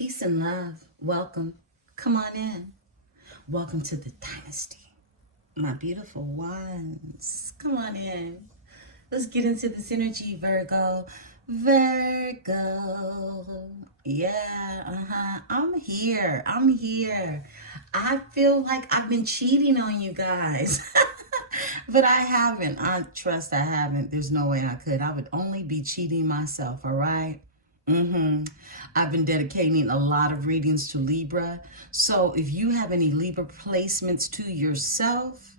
Peace and love. Welcome. Come on in. Welcome to the dynasty. My beautiful ones. Come on in. Let's get into this energy, Virgo. Virgo. Yeah, I'm here. I'm here. I feel like I've been cheating on you guys. But I haven't. I trust I haven't. There's no way I could. I would only be cheating myself, all right? I've been dedicating a lot of readings to Libra. So if you have any Libra placements to yourself,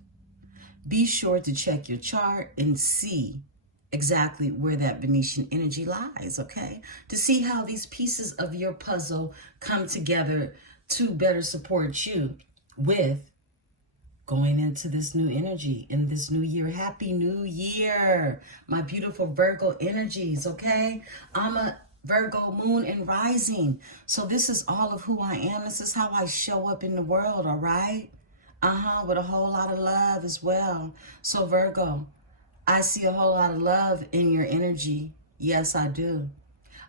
be sure to check your chart and see exactly where that Venetian energy lies, okay? To see how these pieces of your puzzle come together to better support you with going into this new energy in this new year. Happy New Year, my beautiful Virgo energies, okay? I'm a Virgo moon and rising. So this is all of who I am. This is how I show up in the world, all right? With a whole lot of love as well. So Virgo, I see a whole lot of love in your energy. Yes, I do.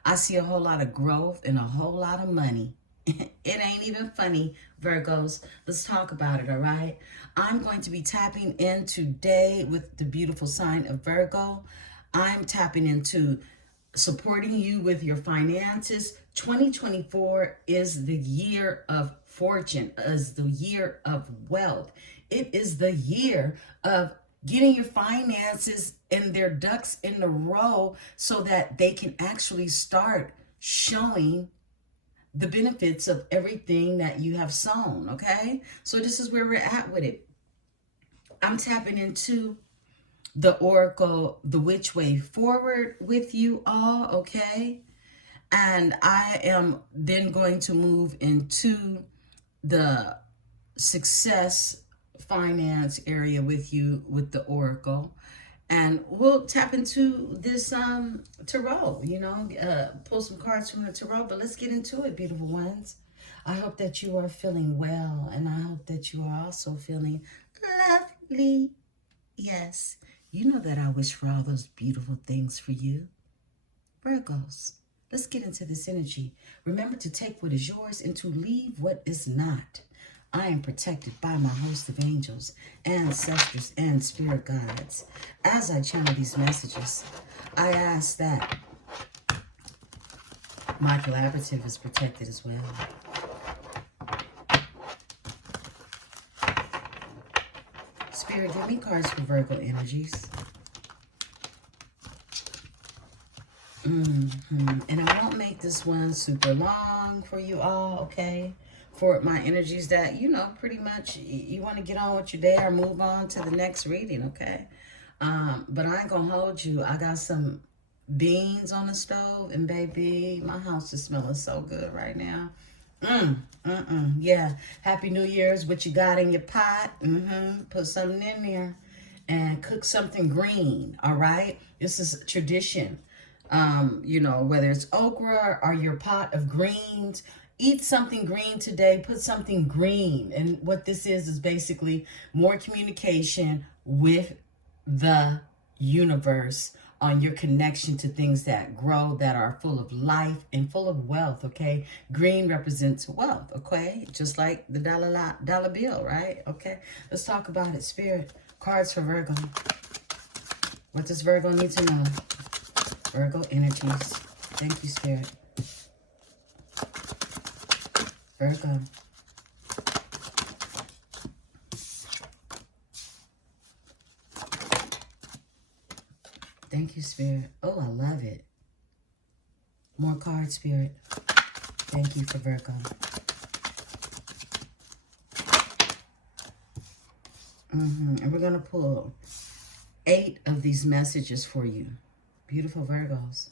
I see a whole lot of growth and a whole lot of money. It ain't even funny, Virgos. Let's talk about it, all right? I'm going to be tapping in today with the beautiful sign of Virgo. I'm tapping into supporting you with your finances. 2024 is the year of fortune, is the year of wealth. It is the year of getting your finances and their ducks in a row so that they can actually start showing the benefits of everything that you have sown, okay? So this is where we're at with it. I'm tapping into the Oracle, the Which Way Forward with you all, okay? And I am then going to move into the success finance area with you with the Oracle. And we'll tap into this tarot, pull some cards from the tarot. But let's get into it, beautiful ones. I hope that you are feeling well, and I hope that you are also feeling lovely. Yes, you know that I wish for all those beautiful things for you. Virgos, let's get into this energy. Remember to take what is yours and to leave what is not. I am protected by my host of angels, ancestors, and spirit guides. As I channel these messages, I ask that my collaborative is protected as well. Spirit, give me cards for Virgo energies. And I won't make this one super long for you all, okay? For my energies that, pretty much you want to get on with your day or move on to the next reading, okay? But I ain't going to hold you. I got some beans on the stove, and baby, my house is smelling so good right now. Yeah. Happy New Year's. What you got in your pot? Put something in there and cook something green, all right? This is tradition. Whether it's okra or your pot of greens, eat something green today, put something green. And what this is basically more communication with the universe on your connection to things that grow, that are full of life and full of wealth, okay? Green represents wealth, okay? Just like the dollar bill, right? Okay, let's talk about it, Spirit. Cards for Virgo. What does Virgo need to know? Virgo energies. Thank you, Spirit. Virgo. Thank you, Spirit. Oh, I love it. More cards, Spirit. Thank you for Virgo. And we're going to pull 8 of these messages for you. Beautiful Virgos.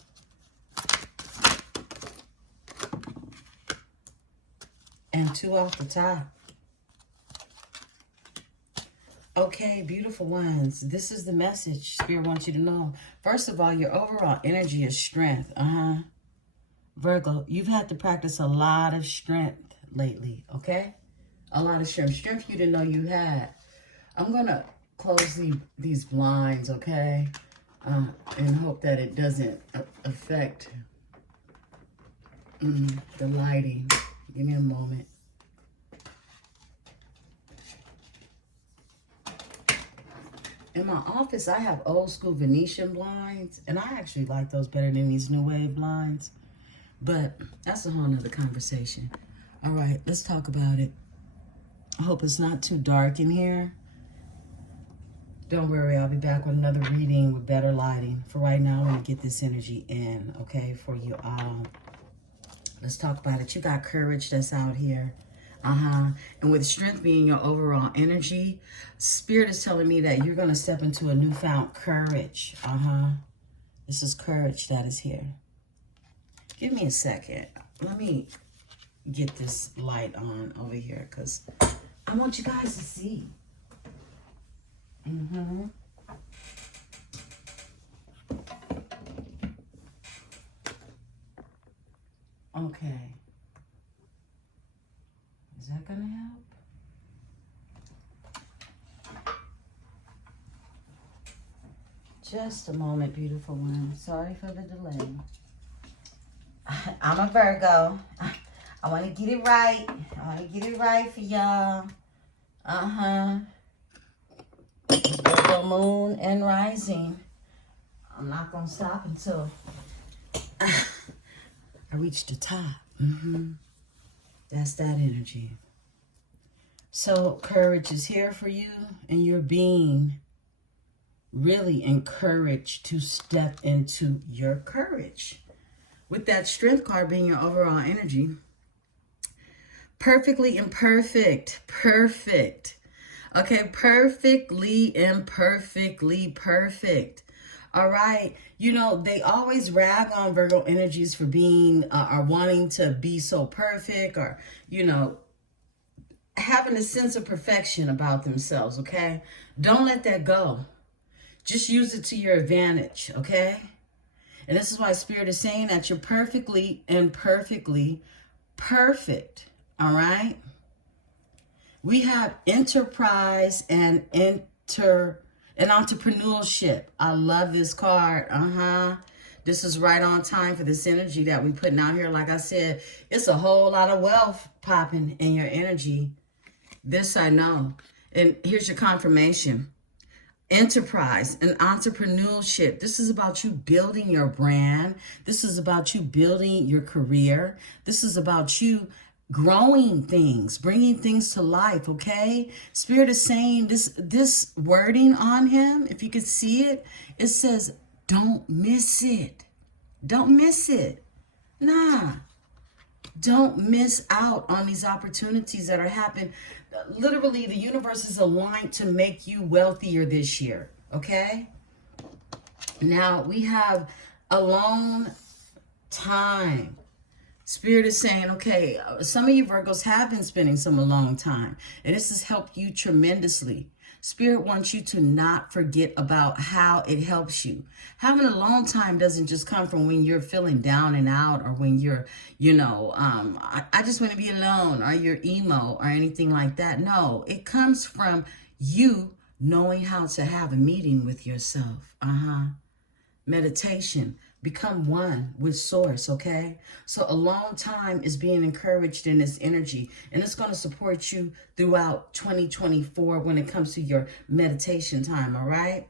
And 2 off the top. Okay, beautiful ones. This is the message Spirit wants you to know. First of all, your overall energy is strength. Virgo, you've had to practice a lot of strength lately, okay? A lot of strength. Strength you didn't know you had. I'm going to close these blinds, okay? And hope that it doesn't affect The lighting. Give me a moment. In my office, I have old school Venetian blinds, and I actually like those better than these new wave blinds. But that's a whole nother conversation. All right, let's talk about it. I hope it's not too dark in here. Don't worry, I'll be back with another reading with better lighting. For right now, I want to get this energy in, okay, for you all. Let's talk about it. You got courage that's out here. And with strength being your overall energy, Spirit is telling me that you're going to step into a newfound courage. This is courage that is here. Give me a second. Let me get this light on over here because I want you guys to see. Okay. Is that gonna help? Just a moment, beautiful one. Sorry for the delay. I'm a Virgo. I want to get it right. I want to get it right for y'all. Virgo moon and rising. I'm not gonna stop until I reach the top. That's that energy. So courage is here for you, and you're being really encouraged to step into your courage. With that strength card being your overall energy, perfectly imperfect, perfect. Okay, perfectly imperfectly perfect. All right. You know, they always rag on Virgo energies for being or wanting to be so perfect, or, you know, having a sense of perfection about themselves. Okay. Don't let that go. Just use it to your advantage. Okay. And this is why Spirit is saying that you're perfectly imperfectly perfect. All right. We have enterprise and entrepreneurship. I love this card. This is right on time for this energy that we putting out here. Like I said, it's a whole lot of wealth popping in your energy. This I know. And here's your confirmation. Enterprise and entrepreneurship. This is about you building your brand. This is about you building your career. This is about you growing things, bringing things to life, okay? Spirit is saying this wording on him, if you could see it, it says, don't miss it. Don't miss it. Nah. Don't miss out on these opportunities that are happening. Literally, the universe is aligned to make you wealthier this year, okay? Now, we have alone time. Spirit is saying, okay, some of you Virgos have been spending some alone time, and this has helped you tremendously. Spirit wants you to not forget about how it helps you. Having a long time doesn't just come from when you're feeling down and out, or when you're, you know, I just want to be alone, or you're emo or anything like that. No, it comes from you knowing how to have a meeting with yourself. Meditation. Become one with source, okay? So a long time is being encouraged in this energy, and it's going to support you throughout 2024 when it comes to your meditation time, all right?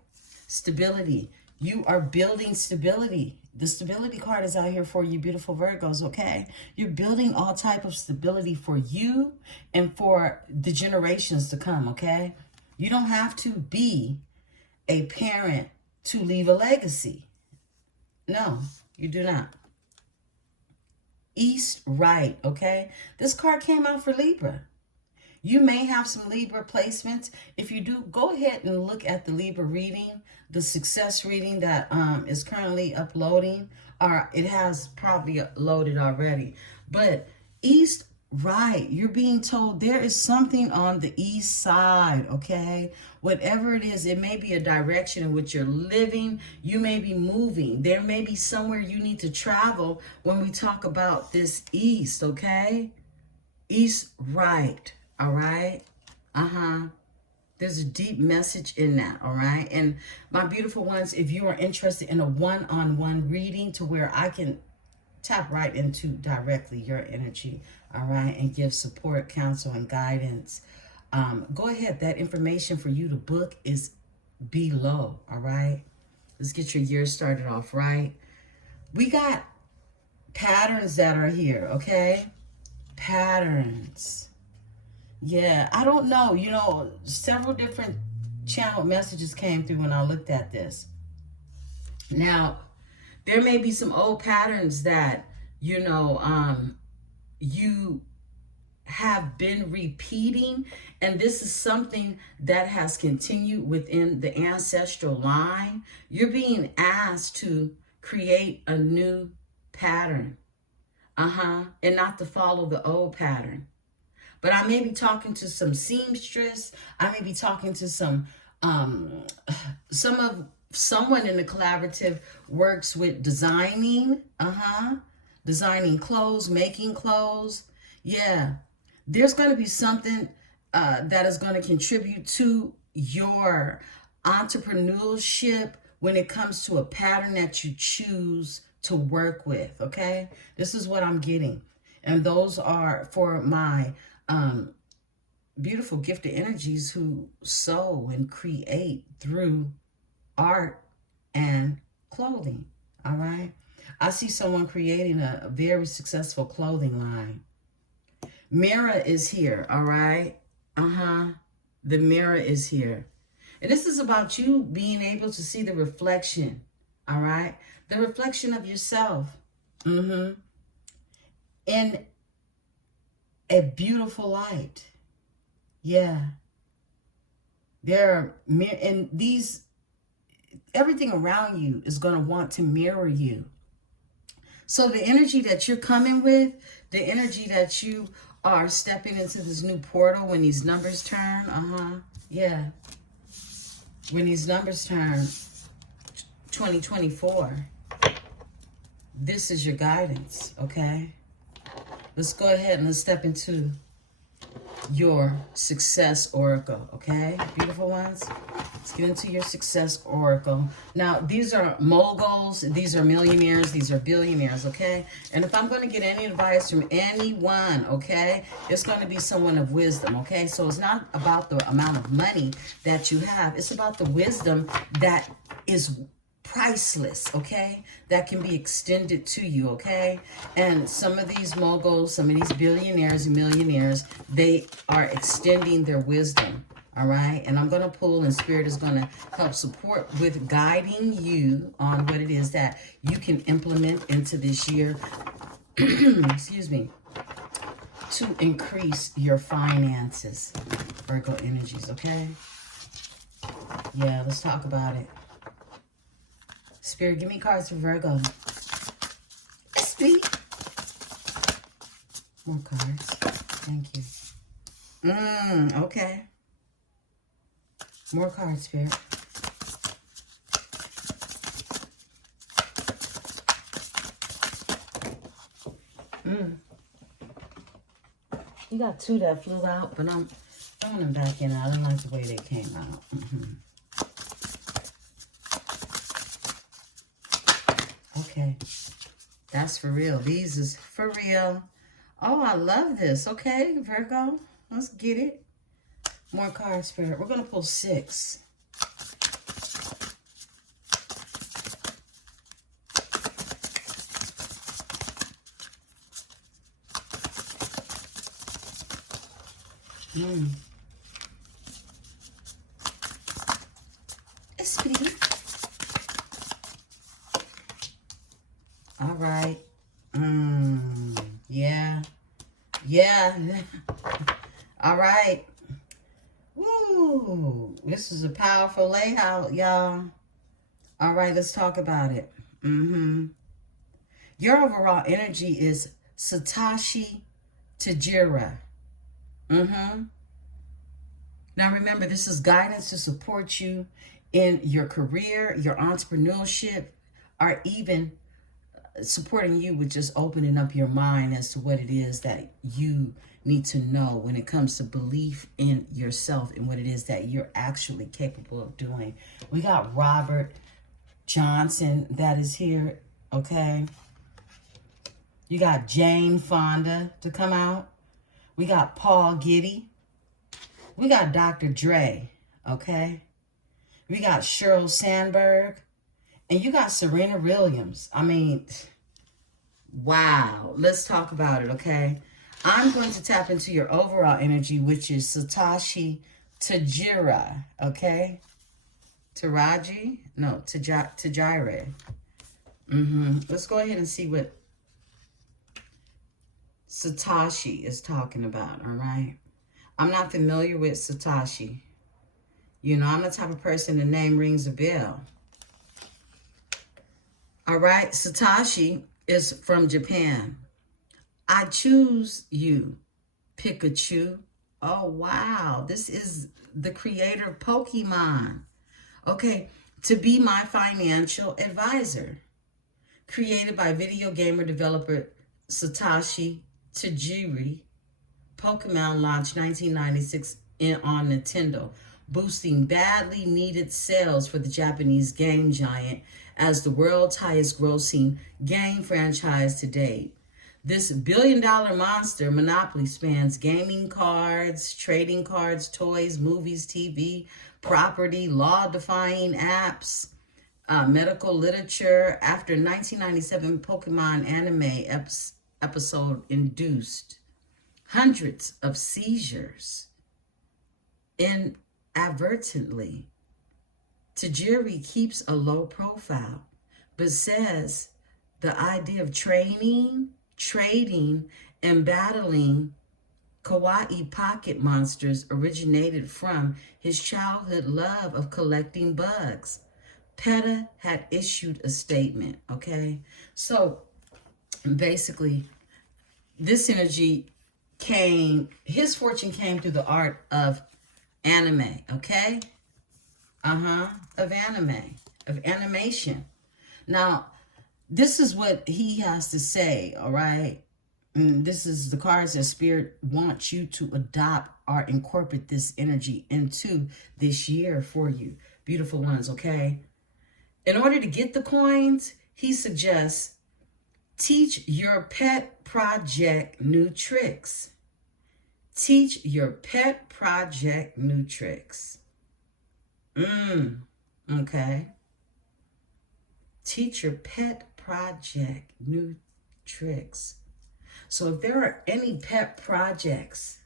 Stability. You are building stability. The stability card is out here for you, beautiful Virgos, okay? You're building all type of stability for you and for the generations to come, okay? You don't have to be a parent to leave a legacy. No, you do not. East right, okay? This card came out for Libra. You may have some Libra placements. If you do, go ahead and look at the Libra reading, the success reading that is currently uploading, or it has probably loaded already. But East right, you're being told there is something on the east side, okay? Whatever it is, it may be a direction in which you're living. You may be moving. There may be somewhere you need to travel when we talk about this east, okay? East right, all right? There's a deep message in that, all right? And my beautiful ones, if you are interested in a one-on-one reading to where I can tap right into directly your energy, all right, and give support, counsel, and guidance. Go ahead. That information for you to book is below, all right? Let's get your year started off right. We got patterns that are here, okay? Patterns. Yeah, I don't know. You know, several different channel messages came through when I looked at this. Now, there may be some old patterns that, you know, you have been repeating, and this is something that has continued within the ancestral line. You're being asked to create a new pattern, and not to follow the old pattern. But I may be talking to some seamstress. I may be talking to someone in the collaborative works with designing, designing clothes, making clothes. Yeah, there's going to be something that is going to contribute to your entrepreneurship when it comes to a pattern that you choose to work with, okay? This is what I'm getting. And those are for my beautiful gifted energies who sew and create through art and clothing, all right? I see someone creating a very successful clothing line. Mirror is here, all right? The mirror is here. And this is about you being able to see the reflection, all right? The reflection of yourself. In a beautiful light. Yeah. And these, everything around you is going to want to mirror you. So the energy that you're coming with, the energy that you are stepping into this new portal when these numbers turn, yeah. When these numbers turn 2024, this is your guidance, okay? Let's go ahead and let's step into your success oracle, okay? Beautiful ones. Let's get into your success oracle. Now, these are moguls, these are millionaires, these are billionaires, okay? And if I'm going to get any advice from anyone, okay, it's going to be someone of wisdom, okay? So it's not about the amount of money that you have. It's about the wisdom that is priceless, okay, that can be extended to you, okay? And some of these moguls, some of these billionaires and millionaires, they are extending their wisdom, all right? And I'm going to pull, and Spirit is going to help support with guiding you on what it is that you can implement into this year, excuse me, to increase your finances, Virgo energies, okay? Yeah, let's talk about it. Spirit, give me cards for Virgo. Yes, please. More cards. Thank you. Okay. More cards, Spirit. You got two that flew out, but I'm throwing them back in. I don't like the way they came out. Okay, that's for real. These is for real. Oh, I love this. Okay, Virgo, let's get it. More cards, Spirit. We're going to pull 6. Esprit. All right. Yeah. Yeah. All right. Woo. This is a powerful layout, y'all. All right, let's talk about it. Your overall energy is Satoshi Tajira. Now remember, this is guidance to support you in your career, your entrepreneurship, or even supporting you with just opening up your mind as to what it is that you need to know when it comes to belief in yourself and what it is that you're actually capable of doing. We got Robert Johnson that is here, okay? You got Jane Fonda to come out. We got Paul Getty. We got Dr. Dre, okay? We got Sheryl Sandberg. And you got Serena Williams. I mean, wow. Let's talk about it, okay? I'm going to tap into your overall energy, which is Satoshi Tajira, okay? Taraji? No, Tajire. Let's go ahead and see what Satoshi is talking about, all right? I'm not familiar with Satoshi. You know, I'm the type of person the name rings a bell. All right, Satoshi is from Japan. I choose you, Pikachu. Oh, wow. This is the creator of Pokemon. Okay, to be my financial advisor. Created by video gamer developer Satoshi Tajiri. Pokemon launched 1996 on Nintendo, boosting badly needed sales for the Japanese game giant as the world's highest grossing game franchise to date. This billion-dollar monster monopoly spans gaming cards, trading cards, toys, movies, TV, property, law-defying apps, medical literature. After 1997 Pokemon anime episode induced hundreds of seizures inadvertently, Tajiri keeps a low profile, but says the idea of trading, and battling kawaii pocket monsters originated from his childhood love of collecting bugs. PETA had issued a statement, okay? So basically, this energy his fortune came through the art of anime, okay? Of animation. Now, this is what he has to say, all right? And this is the cards that Spirit wants you to adopt or incorporate this energy into this year for you, beautiful ones, okay? In order to get the coins, he suggests teach your pet project new tricks. Teach your pet project new tricks. Okay. Teach your pet project new tricks. So if there are any pet projects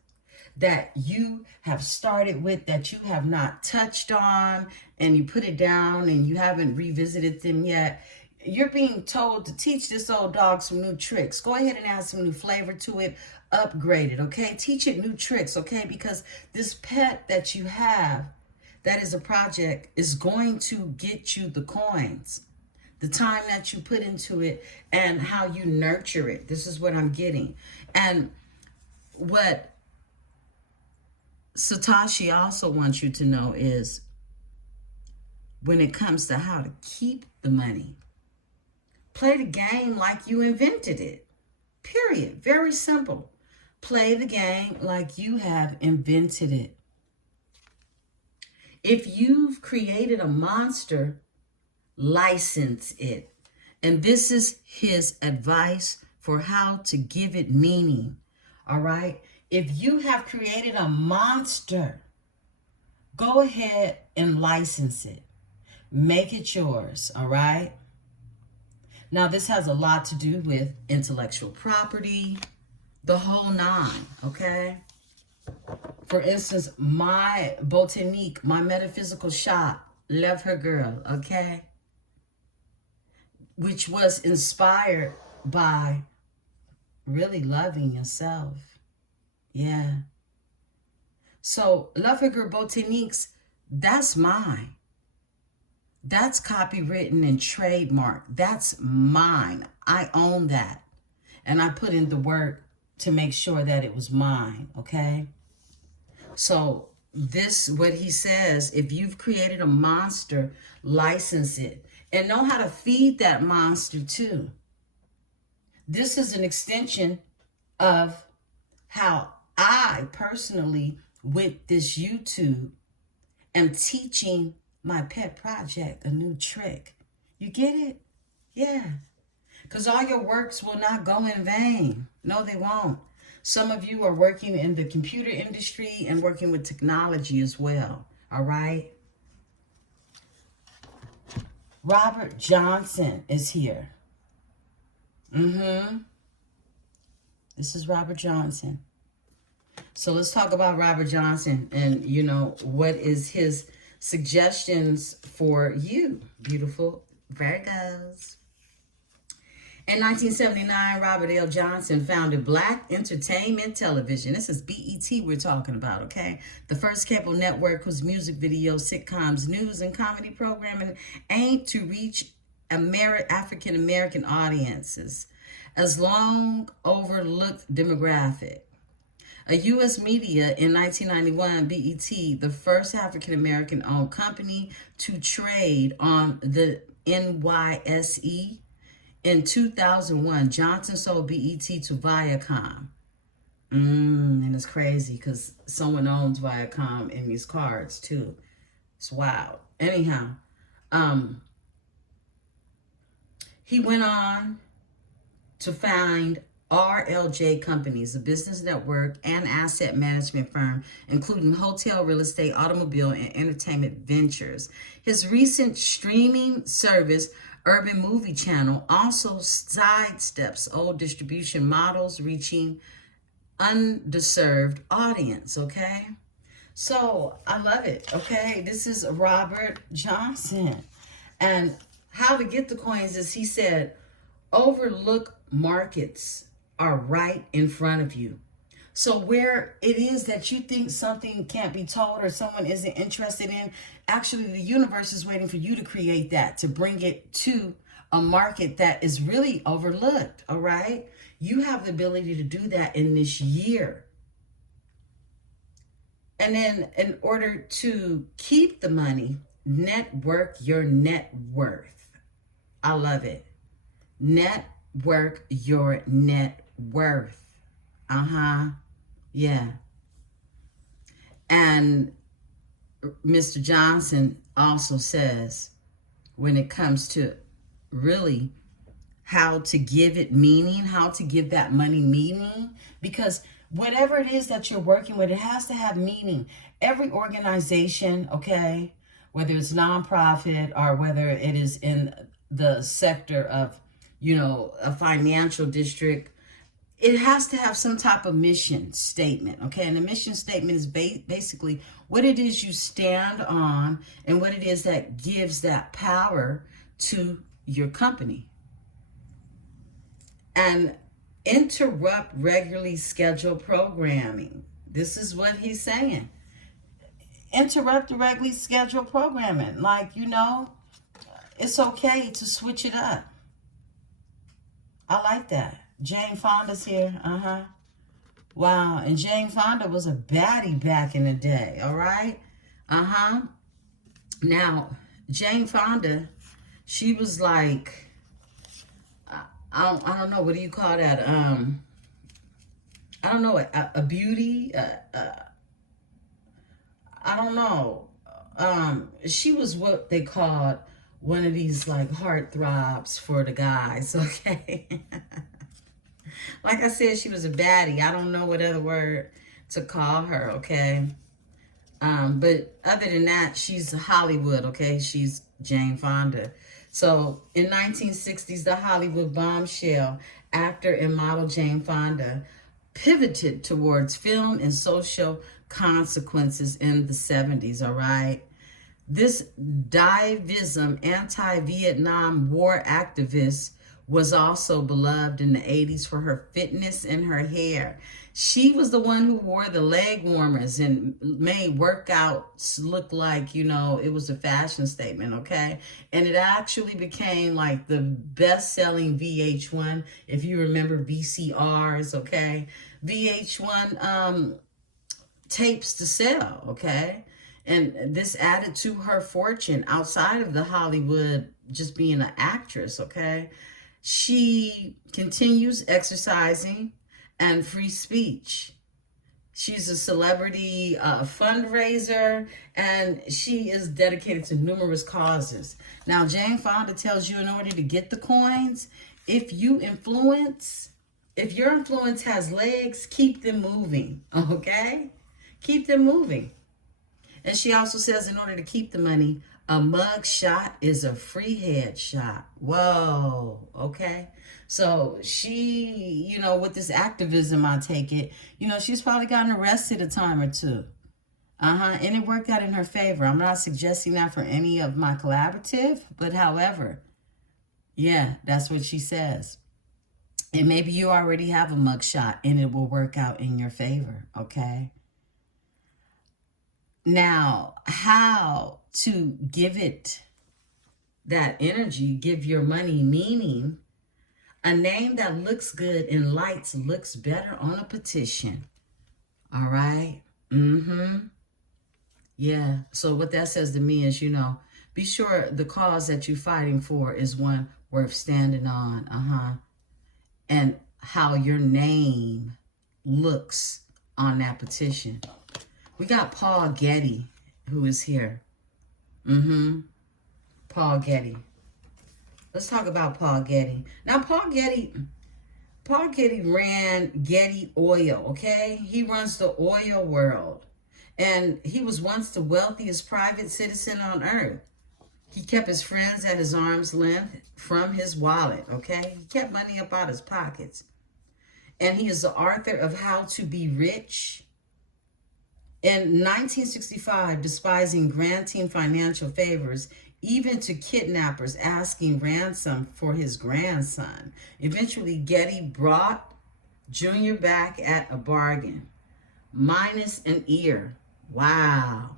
that you have started with that you have not touched on and you put it down and you haven't revisited them yet, you're being told to teach this old dog some new tricks. Go ahead and add some new flavor to it, upgrade it, okay? Teach it new tricks, okay? Because this pet that you have, that is a project, is going to get you the coins. The time that you put into it and how you nurture it. This is what I'm getting. And what Satoshi also wants you to know is when it comes to how to keep the money, play the game like you invented it. Period. Very simple. Play the game like you have invented it. If you've created a monster, license it. And this is his advice for how to give it meaning. All right? If you have created a monster, go ahead and license it. Make it yours. All right? Now, this has a lot to do with intellectual property, the whole nine, okay? For instance, my botanique, my metaphysical shop, Love Her Girl, okay? Which was inspired by really loving yourself. Yeah. So, Love Her Girl Botaniques, that's mine. That's copywritten and trademarked. That's mine. I own that. And I put in the work to make sure that it was mine, okay? So this, what he says, if you've created a monster, license it. And know how to feed that monster too. This is an extension of how I personally, with this YouTube, am teaching my pet project a new trick. You get it? Yeah. Because all your works will not go in vain. No, they won't. Some of you are working in the computer industry and working with technology as well. All right? Robert Johnson is here. This is Robert Johnson. So let's talk about Robert Johnson and, you know, what is his suggestions for you, beautiful Virgos. In 1979, Robert L. Johnson founded Black Entertainment Television. This is BET we're talking about, okay? The first cable network whose music videos, sitcoms, news, and comedy programming aimed to reach African-American audiences as long overlooked demographic. A U.S. media in 1991, BET, the first African-American owned company to trade on the NYSE. In 2001, Johnson sold BET to Viacom. And it's crazy because someone owns Viacom in these cards too. It's wild. Anyhow, he went on to found RLJ Companies, a business network and asset management firm, including hotel, real estate, automobile, and entertainment ventures. His recent streaming service, Urban Movie Channel, also sidesteps old distribution models, reaching underserved audience, okay? So, I love it, okay? This is Robert Johnson. And how to get the coins is, he said, overlook markets are right in front of you. So where it is that you think something can't be told or someone isn't interested in, actually the universe is waiting for you to create that, to bring it to a market that is really overlooked, all right? You have the ability to do that in this year. And then in order to keep the money, network your net worth. I love it. Network your net worth. Yeah. And Mr. Johnson also says, when it comes to really how to give it meaning, how to give that money meaning, because whatever it is that you're working with, it has to have meaning. Every organization, okay, whether it's nonprofit or whether it is in the sector of, you know, a financial district, it has to have some type of mission statement, okay? And the mission statement is basically what it is you stand on and what it is that gives that power to your company. And interrupt regularly scheduled programming. This is what he's saying. Interrupt the regularly scheduled programming. Like, you know, it's okay to switch it up. I like that. Jane Fonda's here. Wow. And Jane Fonda was a baddie back in the day. All right. Now, Jane Fonda, she was like, I don't know. What do you call that? I don't know. A beauty. I don't know. She was what they called one of these like heartthrobs for the guys. Okay. Like I said, she was a baddie. I don't know what other word to call her, okay? But other than that, she's Hollywood, okay? She's Jane Fonda. So in 1960s, the Hollywood bombshell actor and model Jane Fonda pivoted towards film and social consequences in the 70s, all right? This divism, anti-Vietnam War activist, was also beloved in the 80s for her fitness and her hair. She was the one who wore the leg warmers and made workouts look like, you know, it was a fashion statement, okay? And it actually became like the best-selling VH1, if you remember VCRs, okay? VH1 tapes to sell, okay? And this added to her fortune outside of the Hollywood, just being an actress, okay? She continues exercising and free speech. She's a celebrity fundraiser, and she is dedicated to numerous causes. Now, Jane Fonda tells you in order to get the coins, If your influence has legs, keep them moving, okay? Keep them moving. And she also says in order to keep the money, a mug shot is a free headshot. Whoa, okay? So she, with this activism, I take it, she's probably gotten arrested a time or two. And it worked out in her favor. I'm not suggesting that for any of my collaborative, but however, yeah, that's what she says. And maybe you already have a mugshot and it will work out in your favor, okay? Now, how to give it that energy, give your money meaning. A name that looks good in lights looks better on a petition. All right? Yeah. So what that says to me is, be sure the cause that you're fighting for is one worth standing on. And how your name looks on that petition. We got Paul Getty, who is here. Paul Getty. Let's talk about Paul Getty. Now, Paul Getty ran Getty Oil, okay? He runs the oil world. And he was once the wealthiest private citizen on earth. He kept his friends at his arm's length from his wallet, okay? He kept money up out his pockets. And he is the author of How to Be Rich. In 1965, despising granting financial favors, even to kidnappers asking ransom for his grandson. Eventually, Getty brought Junior back at a bargain, minus an ear. Wow.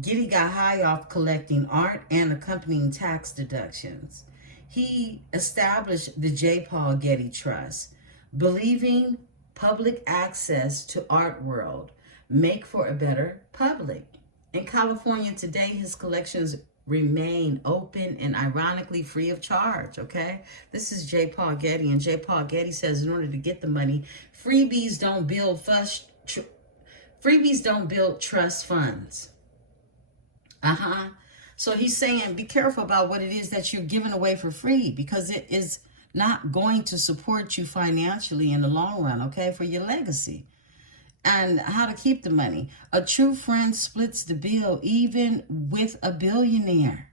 Getty got high off collecting art and accompanying tax deductions. He established the J. Paul Getty Trust, believing public access to art world make for a better public. In California today, his collections remain open and ironically free of charge, okay? This is J. Paul Getty, and J. Paul Getty says in order to get the money, freebies don't build trust funds. So he's saying be careful about what it is that you're giving away for free, because it is not going to support you financially in the long run, okay, for your legacy. And how to keep the money. A true friend splits the bill, even with a billionaire.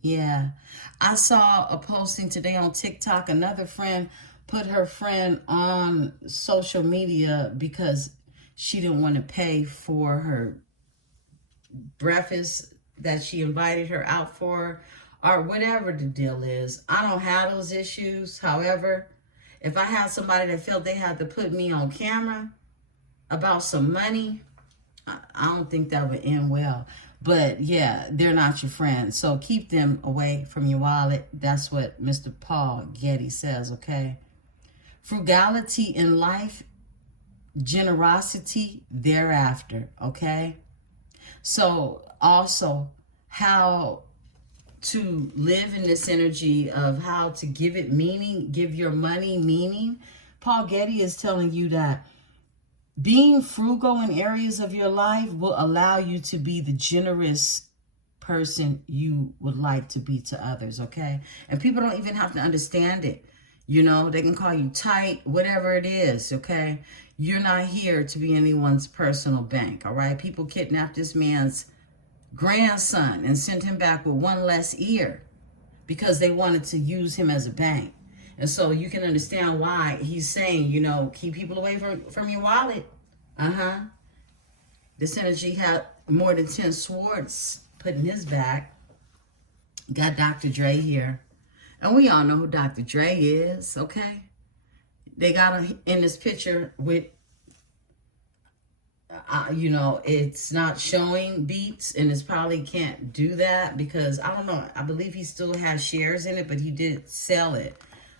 Yeah. I saw a posting today on TikTok. Another friend put her friend on social media because she didn't want to pay for her breakfast that she invited her out for, or whatever the deal is. I don't have those issues. However, if I had somebody that felt they had to put me on camera about some money, I don't think that would end well. But yeah, they're not your friends. So keep them away from your wallet. That's what Mr. Paul Getty says, okay? Frugality in life, generosity thereafter, okay? So also how to live in this energy of how to give it meaning, give your money meaning. Paul Getty is telling you that being frugal in areas of your life will allow you to be the generous person you would like to be to others, okay? And people don't even have to understand it. They can call you tight, whatever it is, okay? You're not here to be anyone's personal bank, all right? People kidnapped this man's grandson and sent him back with one less ear because they wanted to use him as a bank. And so you can understand why he's saying, keep people away from your wallet. This energy had more than 10 swords put in his back. Got Dr. Dre here. And we all know who Dr. Dre is, okay? They got him in this picture with, it's not showing Beats, and it's probably can't do that because, I don't know, I believe he still has shares in it, but he did sell it,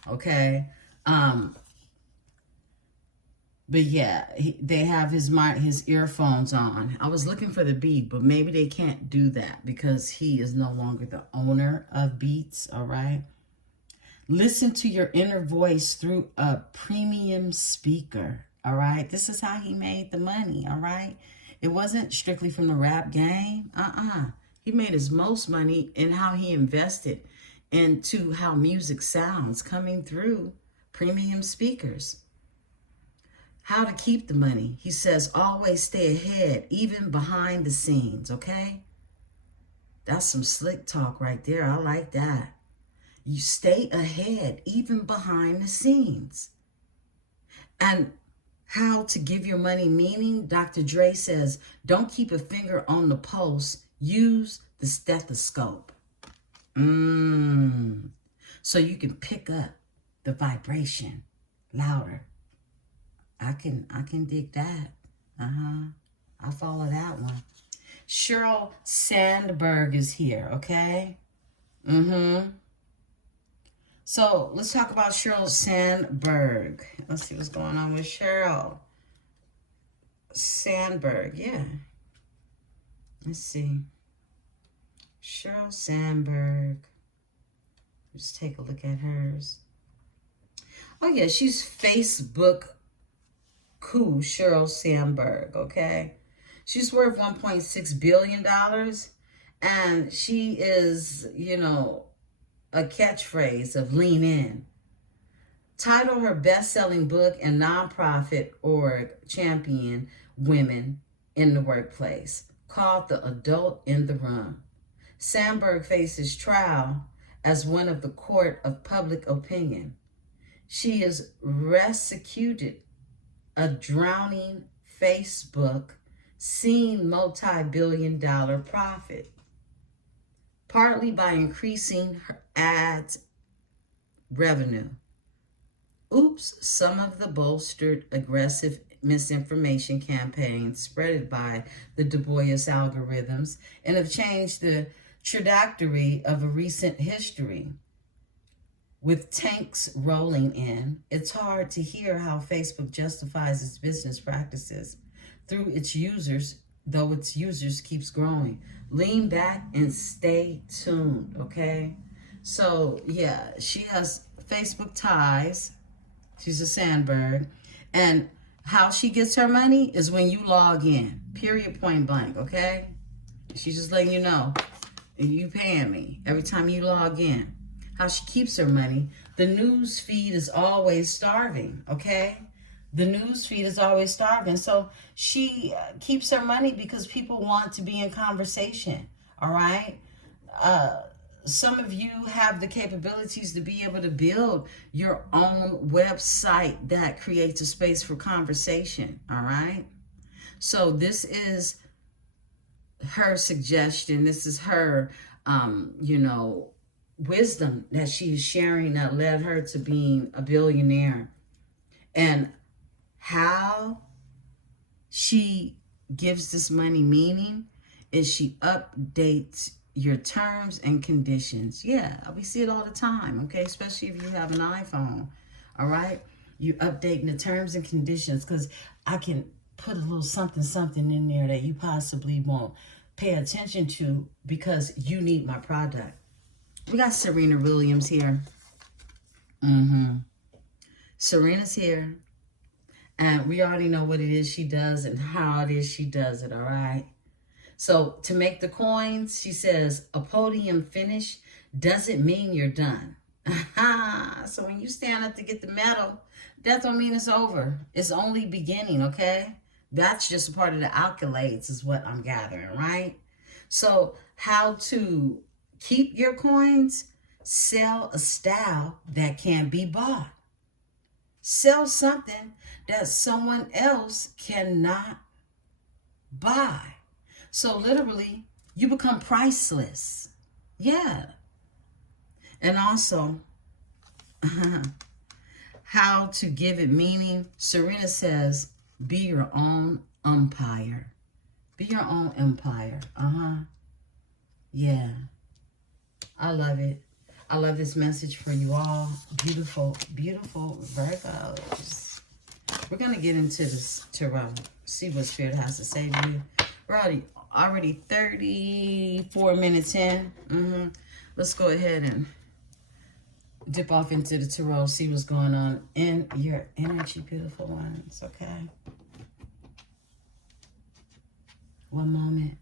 okay? But yeah, they have his earphones on. I was looking for the beat, but maybe they can't do that because he is no longer the owner of Beats, all right? Listen to your inner voice through a premium speaker, all right? This is how he made the money, all right? It wasn't strictly from the rap game. He made his most money in how he invested into how music sounds coming through premium speakers. How to keep the money. He says, always stay ahead, even behind the scenes, okay? That's some slick talk right there. I like that. You stay ahead, even behind the scenes. And how to give your money meaning. Dr. Dre says, don't keep a finger on the pulse. Use the stethoscope. So you can pick up the vibration louder. I can dig that. I follow that one. Sheryl Sandberg is here, okay? So let's talk about Sheryl Sandberg. Let's see what's going on with Sheryl Sandberg. Yeah. Let's see. Sheryl Sandberg. Let's take a look at hers. Oh, yeah, she's Facebook coup Sheryl Sandberg, okay? She's worth $1.6 billion. And she is, you know, a catchphrase of lean in. Title her best-selling book and nonprofit org champion women in the workplace, called The Adult in the Room. Sandberg faces trial as one of the court of public opinion. She has rescued a drowning Facebook, seen multi-billion-dollar profit, partly by increasing her ads revenue. Oops, some of the bolstered aggressive misinformation campaigns spread by the Du Bois algorithms and have changed the trajectory of a recent history. With tanks rolling in, it's hard to hear how Facebook justifies its business practices through its users, though its users keeps growing. Lean back and stay tuned, okay? So, yeah, she has Facebook ties. She's a Sandberg. And how she gets her money is when you log in, period, point blank, okay? She's just letting you know, you paying me every time you log in. How she keeps her money, the news feed is always starving, okay? The news feed is always starving. So she keeps her money because people want to be in conversation, all right? Some of you have the capabilities to be able to build your own website that creates a space for conversation, all right? So this is her suggestion. This is her, you know, wisdom that she is sharing that led her to being a billionaire. And how she gives this money meaning is she updates your terms and conditions. Yeah, we see it all the time, okay? Especially if you have an iPhone, all right? You updating the terms and conditions because I can put a little something in there that you possibly won't pay attention to because you need my product. We got Serena Williams here. Serena's here. And we already know what it is she does and how it is she does it, all right? So to make the coins, she says, a podium finish doesn't mean you're done. So when you stand up to get the medal, that don't mean it's over. It's only beginning, okay? That's just a part of the accolades is what I'm gathering, right? So how to keep your coins? Sell a style that can be bought. Sell something that someone else cannot buy. So literally, you become priceless. Yeah. And also, how to give it meaning. Serena says, be your own umpire. Be your own umpire. Yeah. I love it. I love this message for you all. Beautiful, beautiful Virgos. We're going to get into this tarot. See what Spirit has to say to you. We're already 34 minutes in. Let's go ahead and dip off into the tarot. See what's going on in your energy, beautiful ones. Okay. One moment.